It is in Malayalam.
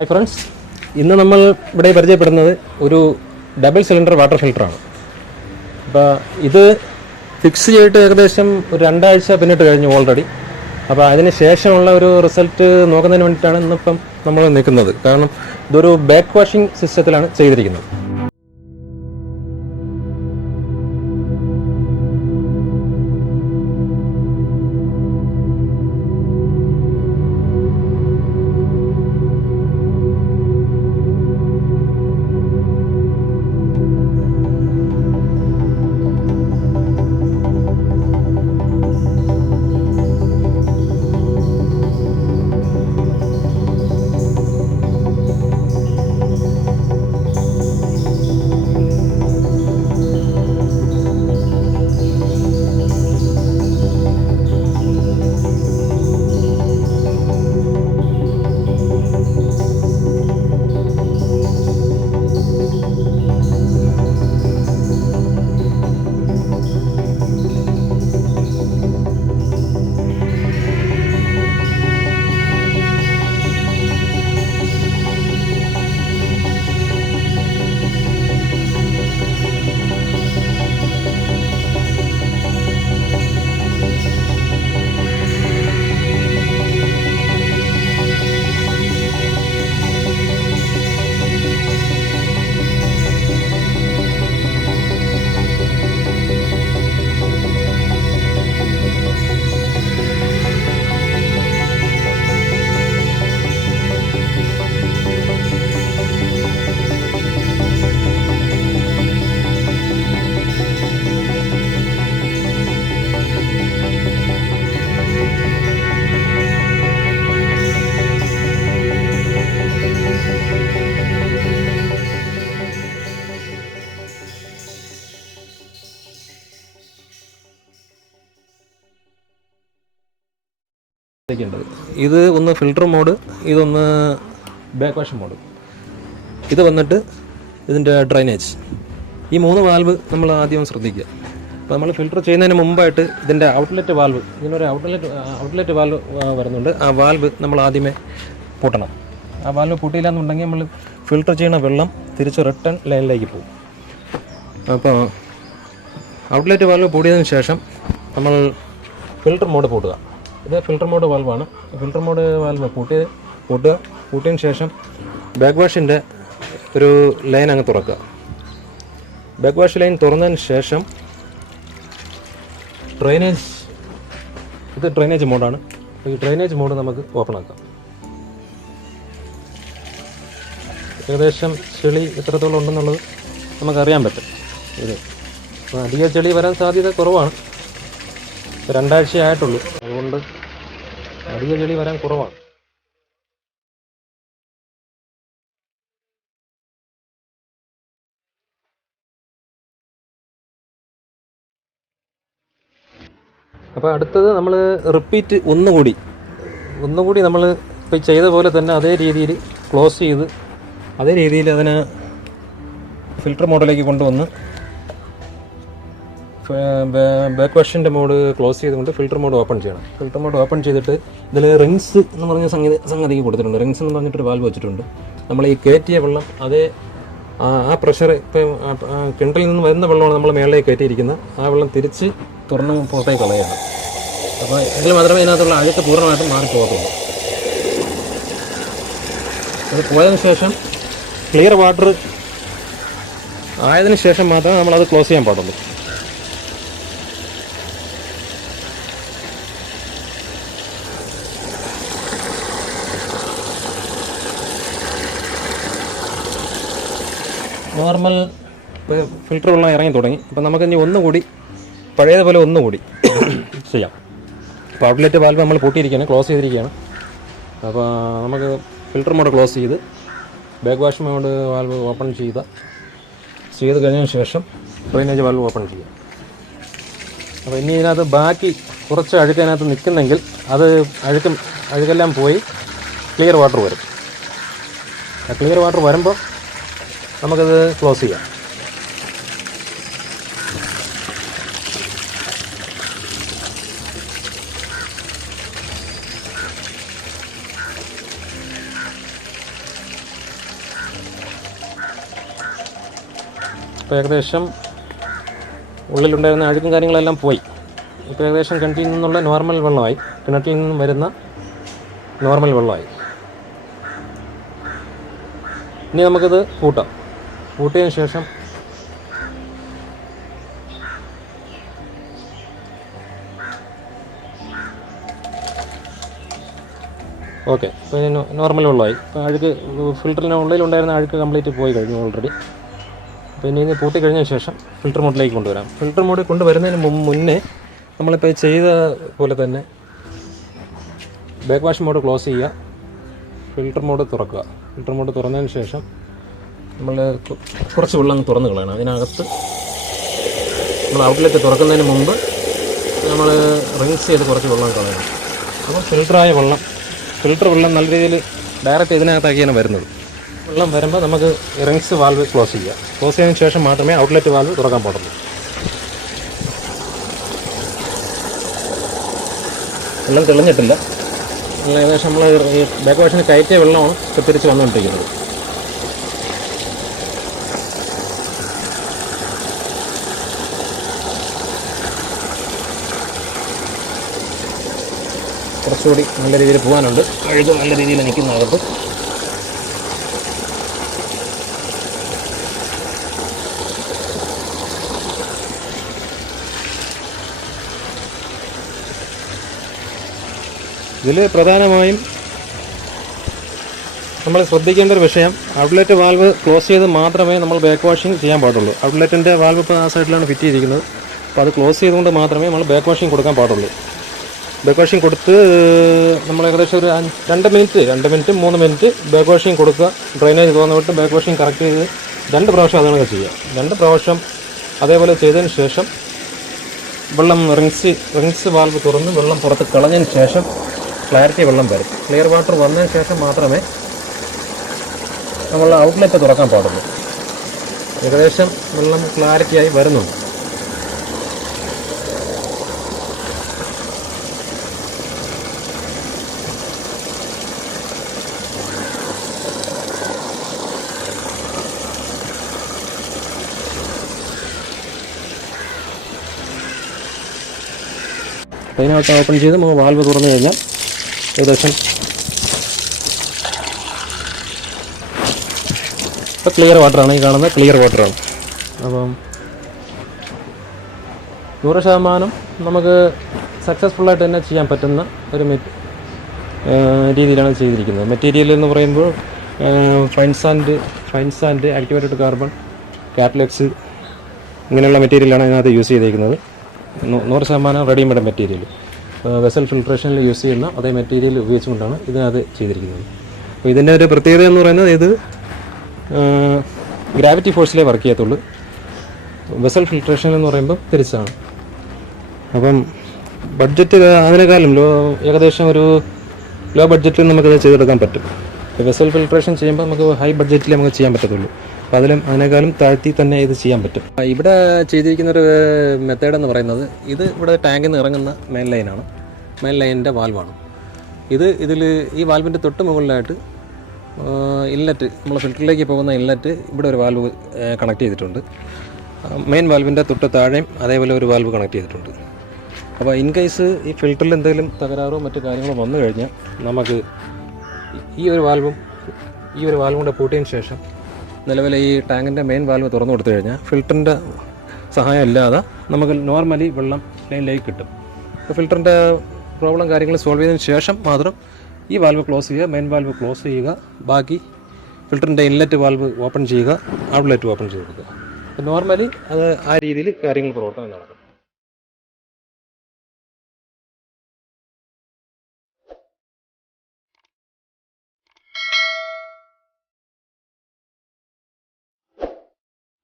ഹായ് ഫ്രണ്ട്സ്, ഇന്ന് നമ്മൾ ഇവിടെ പരിചയപ്പെടുന്നത് ഒരു ഡബിൾ സിലിണ്ടർ വാട്ടർ ഫിൽറ്ററാണ്. അപ്പോൾ ഇത് ഫിക്സ് ചെയ്തിട്ട് ഏകദേശം ഒരു 2 ആഴ്ച പിന്നിട്ട് കഴിഞ്ഞു ഓൾറെഡി. അപ്പോൾ അതിന് ശേഷമുള്ള ഒരു റിസൾട്ട് നോക്കുന്നതിന് വേണ്ടിയിട്ടാണ് ഇന്നിപ്പം നമ്മൾ നിൽക്കുന്നത്. കാരണം ഇതൊരു ബാക്ക് വാഷിംഗ് സിസ്റ്റത്തിലാണ് ചെയ്തിരിക്കുന്നത്. ഇത് ഒന്ന് ഫിൽട്ടർ മോഡ്, ഇതൊന്ന് ബാക്ക് വാഷ് മോഡ്. ഇത് വന്നിട്ട് ഇതിൻ്റെ ഡ്രൈനേജ്. ഈ 3 വാൽവ് നമ്മൾ ആദ്യം ശ്രദ്ധിക്കുക. അപ്പോൾ നമ്മൾ ഫിൽട്ടർ ചെയ്യുന്നതിന് മുമ്പായിട്ട് ഇതിൻ്റെ ഔട്ട്ലെറ്റ് വാൽവ്, ഇതിനൊരു ഔട്ട്ലെറ്റ് വാൽവ് വരുന്നുണ്ട്. ആ വാൽവ് നമ്മൾ ആദ്യമേ പൂട്ടണം. ആ വാൽവ് പൂട്ടിയില്ല എന്നുണ്ടെങ്കിൽ നമ്മൾ ഫിൽട്ടർ ചെയ്യുന്ന വെള്ളം തിരിച്ച് റിട്ടേൺ ലൈനിലേക്ക് പോകും. അപ്പോൾ ഔട്ട്ലെറ്റ് വാൽവ് പൂട്ടിയതിന് ശേഷം നമ്മൾ ഫിൽട്ടർ മോഡ് പൂട്ടുക. ഇത് ഫിൽട്ടർ മോഡ് വാൽവാണ്. ഫിൽട്ടർ മോഡ് വാൽവ് പൂട്ടിയതിന് ശേഷം ബാക്ക് വാഷിൻ്റെ ഒരു ലൈൻ അങ്ങ് തുറക്കുക. ബാക്ക് വാഷ് ലൈൻ തുറന്നതിന് ശേഷം ഡ്രൈനേജ്, ഇത് ഡ്രൈനേജ് മോഡാണ്. ഈ ഡ്രൈനേജ് മോഡ് നമുക്ക് ഓപ്പൺ ആക്കാം. ഏകദേശം ചെളി എത്രത്തോളം ഉണ്ടെന്നുള്ളത് നമുക്കറിയാൻ പറ്റും. ഇത് അധിക ചെളി വരാൻ സാധ്യത കുറവാണ്. 2 ആഴ്ചയേ ആയിട്ടുള്ളൂ, അതുകൊണ്ട് അധിക ചെളി വരാൻ കുറവാണ്. അപ്പോൾ അടുത്തത് നമ്മൾ റിപ്പീറ്റ് ഒന്നുകൂടി നമ്മൾ ഇപ്പോൾ ചെയ്ത പോലെ തന്നെ അതേ രീതിയിൽ ക്ലോസ് ചെയ്ത് അതേ രീതിയിൽ അതിനെ ഫിൽട്ടർ മോഡിലേക്ക് കൊണ്ടുവന്ന് ബാക്ക് വാഷിൻ്റെ മോഡ് ക്ലോസ് ചെയ്തുകൊണ്ട് ഫിൽട്ടർ മോഡ് ഓപ്പൺ ചെയ്യണം. ഫിൽട്ടർ മോഡ് ഓപ്പൺ ചെയ്തിട്ട് ഇതിൽ റിങ്സ് എന്ന് പറഞ്ഞ സംഗതിക്ക് കൊടുത്തിട്ടുണ്ട്. റിങ്സ് എന്ന് പറഞ്ഞിട്ടൊരു വാൽവ് വെച്ചിട്ടുണ്ട്. നമ്മൾ ഈ കയറ്റിയ വെള്ളം അതേ ആ പ്രഷർ, ഇപ്പം കിണറ്റിൽ നിന്ന് വരുന്ന വെള്ളമാണ് നമ്മൾ മേളിലേക്ക് കയറ്റിയിരിക്കുന്നത്. ആ വെള്ളം തിരിച്ച് തുറന്ന് പുറത്തേക്ക് കളയണം. അപ്പോൾ എങ്കിൽ മാത്രമേ ഇതിനകത്തുള്ള അഴുക്ക് പൂർണ്ണമായിട്ടും മാറിപ്പോകത്തുള്ളൂ. അത് പോയതിന് ശേഷം ക്ലിയർ വാട്ടർ ആയതിനു ശേഷം മാത്രമേ നമ്മളത് ക്ലോസ് ചെയ്യാൻ പാടുള്ളൂ. നോർമൽ ഫിൽറ്റർ വെള്ളം ഇറങ്ങി തുടങ്ങി. അപ്പോൾ നമുക്കിനി ഒന്നുകൂടി പഴയതുപോലെ ഒന്നുകൂടി ചെയ്യാം. അപ്പോൾ ഔട്ട്ലെറ്റ് വാൽവ് നമ്മൾ പൂട്ടിയിരിക്കുകയാണ്, ക്ലോസ് ചെയ്തിരിക്കുകയാണ്. അപ്പോൾ നമുക്ക് ഫിൽറ്റർ മോഡ് ക്ലോസ് ചെയ്ത് backwash mode valve open ചെയ്ത് കഴിഞ്ഞതിന് ശേഷം ഡ്രെയിനേജ് വാൽവ് ഓപ്പൺ ചെയ്യാം. അപ്പോൾ ഇനി ഇതിനകത്ത് ബാക്കി കുറച്ച് അഴുക്ക് അതിനകത്ത് നിൽക്കുന്നെങ്കിൽ അത് അഴുക്കെല്ലാം പോയി ക്ലിയർ വാട്ടർ വരും. ആ ക്ലിയർ വാട്ടർ വരുമ്പോൾ നമുക്കത് ക്ലോസ് ചെയ്യാം. ഇപ്പോൾ ഏകദേശം ഉള്ളിലുണ്ടായിരുന്ന അഴുക്കും കാര്യങ്ങളെല്ലാം പോയി. ഇപ്പോൾ ഏകദേശം കിണറ്റിൽ നിന്നുള്ള നോർമൽ വെള്ളമായി, കിണറ്റിൽ നിന്നും വരുന്ന നോർമൽ വെള്ളമായി. ഇനി നമുക്കിത് കൂട്ടാം. കൂട്ടിയതിന് ശേഷം ഓക്കെ, ഇപ്പോൾ നോർമൽ വെള്ളമായി. ഇപ്പോൾ അഴുക്ക് ഫിൽറ്ററിന് ഉള്ളിലുണ്ടായിരുന്ന അഴുക്ക് കംപ്ലീറ്റ് പോയി കഴിഞ്ഞു ഓൾറെഡി. പിന്നെ ഇനി പൂട്ടി കഴിഞ്ഞ ശേഷം ഫിൽറ്റർ മോഡിലേക്ക് കൊണ്ടുവരാം. ഫിൽറ്റർ മോഡിൽ കൊണ്ടുവരുന്നതിന് മുന്നേ നമ്മളിപ്പോൾ ചെയ്ത പോലെ തന്നെ ബാക്ക് വാഷ് മോഡ് ക്ലോസ് ചെയ്യുക, ഫിൽറ്റർ മോഡ് തുറക്കുക. ഫിൽറ്റർ മോഡ് തുറന്നതിന് ശേഷം നമ്മൾ കുറച്ച് വെള്ളം തുറന്ന് കളയണം. അതിനകത്ത് നമ്മൾ ഔട്ട്ലെറ്റ് തുറക്കുന്നതിന് മുമ്പ് നമ്മൾ റിൻസ് ചെയ്ത് കുറച്ച് വെള്ളം കളയണം. അപ്പോൾ ഫിൽറ്റർ വെള്ളം നല്ല രീതിയിൽ ഡയറക്റ്റ് ഇതിനകത്താക്കിയാണ് വരുന്നത്. വെള്ളം വരുമ്പോൾ നമുക്ക് റിൻസ് വാൽവ് ക്ലോസ് ചെയ്യുക. ക്ലോസ് ചെയ്തതിന് ശേഷം മാത്രമേ ഔട്ട്ലെറ്റ് വാൽവ് തുറക്കാൻ പാടുള്ളൂ. വെള്ളം തെളിഞ്ഞിട്ടില്ല. ഏകദേശം നമ്മൾ ഈ ബാക്ക് വാഷിന് കയറ്റിയ വെള്ളമാണ് ഇപ്പോൾ തിരിച്ച് വന്നുകൊണ്ടിരിക്കുന്നത്. കുറച്ചുകൂടി നല്ല രീതിയിൽ പോകാനുണ്ട്. അഴുക്ക് നല്ല രീതിയിൽ നിൽക്കുന്നകത്ത്. ഇതിൽ പ്രധാനമായും നമ്മൾ ശ്രദ്ധിക്കേണ്ട ഒരു വിഷയം, ഔട്ട്ലെറ്റ് വാൽവ് ക്ലോസ് ചെയ്ത് മാത്രമേ നമ്മൾ ബാക്ക് വാഷിംഗ് ചെയ്യാൻ പാടുള്ളൂ. ഔട്ട്ലെറ്റിൻ്റെ വാൽവ് ഇപ്പോൾ ആ സൈഡിലാണ് ഫിറ്റ് ചെയ്തിരിക്കുന്നത്. അപ്പോൾ അത് ക്ലോസ് ചെയ്തുകൊണ്ട് മാത്രമേ നമ്മൾ ബാക്ക് വാഷിംഗ് കൊടുക്കാൻ പാടുള്ളൂ. ബാക്ക് വാഷിംഗ് കൊടുത്ത് നമ്മൾ ഏകദേശം ഒരു 2 മിനിറ്റ് 3 മിനിറ്റ് ബാക്ക് വാഷിംഗ് കൊടുക്കുക. ഡ്രെയിനേജ് തുറന്ന് വിട്ട് ബാക്ക് വാഷിംഗ് കറക്റ്റ് ചെയ്ത് 2 പ്രാവശ്യം അതാണ് ചെയ്യുക. 2 പ്രാവശ്യം അതേപോലെ ചെയ്തതിന് ശേഷം വെള്ളം റിൻസ് വാൽവ് തുറന്ന് വെള്ളം പുറത്ത് കളഞ്ഞതിന് ശേഷം ക്ലാരിറ്റി വെള്ളം വരും. ക്ലിയർ വാട്ടർ വന്നതിന് ശേഷം മാത്രമേ നമ്മൾ ഔട്ട്ലെറ്റ് തുറക്കാൻ പാടുള്ളൂ. ഏകദേശം വെള്ളം ക്ലാരിറ്റിയായി വരുന്നുണ്ട്. അതിനകത്ത് ഓപ്പൺ ചെയ്ത് നമ്മൾ വാൽവ് തുറന്നു കഴിഞ്ഞാൽ ഏകദേശം ഇപ്പോൾ ക്ലിയർ വാട്ടറാണ് ഈ കാണുന്നത്. ക്ലിയർ വാട്ടറാണ്. അപ്പം 100% നമുക്ക് സക്സസ്ഫുള്ളായിട്ട് തന്നെ ചെയ്യാൻ പറ്റുന്ന ഒരു രീതിയിലാണ് ചെയ്തിരിക്കുന്നത്. മെറ്റീരിയൽ എന്ന് പറയുമ്പോൾ ഫൈൻ സാൻഡ്, ആക്ടിവേറ്റഡ് കാർബൺ, കാറ്റ്ലെക്സ് ഇങ്ങനെയുള്ള മെറ്റീരിയലാണ് ഇതിനകത്ത് യൂസ് ചെയ്തിരിക്കുന്നത്. 100% റെഡിമെയ്ഡ് മെറ്റീരിയൽ. വെസൽ ഫിൽട്രേഷനിൽ യൂസ് ചെയ്യുന്ന അതേ മെറ്റീരിയൽ ഉപയോഗിച്ചുകൊണ്ടാണ് ഇതിനകത്ത് ചെയ്തിരിക്കുന്നത്. അപ്പോൾ ഇതിൻ്റെ ഒരു പ്രത്യേകത എന്ന് പറയുന്നത് ഇത് ഗ്രാവിറ്റി ഫോഴ്സിലേ വർക്ക് ചെയ്യത്തുള്ളൂ. വെസൽ ഫിൽട്രേഷൻ എന്ന് പറയുമ്പോൾ തിരിച്ചാണ്. അപ്പം ബഡ്ജറ്റ് അതിനേക്കാളും ഏകദേശം ഒരു ലോ ബഡ്ജറ്റിൽ നമുക്കിത് ചെയ്തെടുക്കാൻ പറ്റും. വെസൽ ഫിൽട്രേഷൻ ചെയ്യുമ്പോൾ നമുക്ക് ഹൈ ബഡ്ജറ്റിൽ നമുക്ക് ചെയ്യാൻ പറ്റത്തുള്ളൂ. അപ്പോൾ അതിനേക്കാളും താഴ്ത്തി തന്നെ ഇത് ചെയ്യാൻ പറ്റും. ഇവിടെ ചെയ്തിരിക്കുന്നൊരു മെത്തേഡ് എന്ന് പറയുന്നത്, ഇത് ഇവിടെ ടാങ്കിൽ നിന്ന് ഇറങ്ങുന്ന മെയിൻ ലൈനാണ്. മെയിൻ ലൈനിൻ്റെ വാൽവാണ് ഇതിൽ ഈ വാൽവിൻ്റെ തൊട്ട് മുകളിലായിട്ട് ഇൻലെറ്റ്, നമ്മൾ ഫിൽറ്ററിലേക്ക് പോകുന്ന ഇൻലെറ്റ് ഇവിടെ ഒരു വാൽവ് കണക്ട് ചെയ്തിട്ടുണ്ട്. മെയിൻ വാൽവിൻ്റെ തൊട്ട് താഴെയും അതേപോലെ ഒരു വാൽവ് കണക്ട് ചെയ്തിട്ടുണ്ട്. അപ്പോൾ ഇൻ കേസ് ഈ ഫിൽറ്ററിൽ എന്തെങ്കിലും തകരാറോ മറ്റു കാര്യങ്ങളോ വന്നു കഴിഞ്ഞാൽ നമുക്ക് ഈ ഒരു വാൽവും കൂടെ പൂട്ടിയതിന് ശേഷം നിലവിലെ ഈ ടാങ്കിൻ്റെ മെയിൻ വാൽവ് തുറന്നു കൊടുത്തു കഴിഞ്ഞാൽ ഫിൽറ്ററിൻ്റെ സഹായം ഇല്ലാതെ നമുക്ക് നോർമലി വെള്ളം ലൈനിലേക്ക് കിട്ടും. അപ്പോൾ ഫിൽറ്ററിൻ്റെ പ്രോബ്ലം കാര്യങ്ങൾ സോൾവ് ചെയ്തതിന് ശേഷം മാത്രം ഈ വാൽവ് ക്ലോസ് ചെയ്യുക, മെയിൻ വാൽവ് ക്ലോസ് ചെയ്യുക, ബാക്കി ഫിൽറ്ററിൻ്റെ ഇൻലെറ്റ് വാൽവ് ഓപ്പൺ ചെയ്യുക, ഔട്ട്ലെറ്റ് ഓപ്പൺ ചെയ്ത് കൊടുക്കുക. നോർമലി അത് ആ രീതിയിൽ കാര്യങ്ങൾ പ്രവർത്തനം നടക്കും.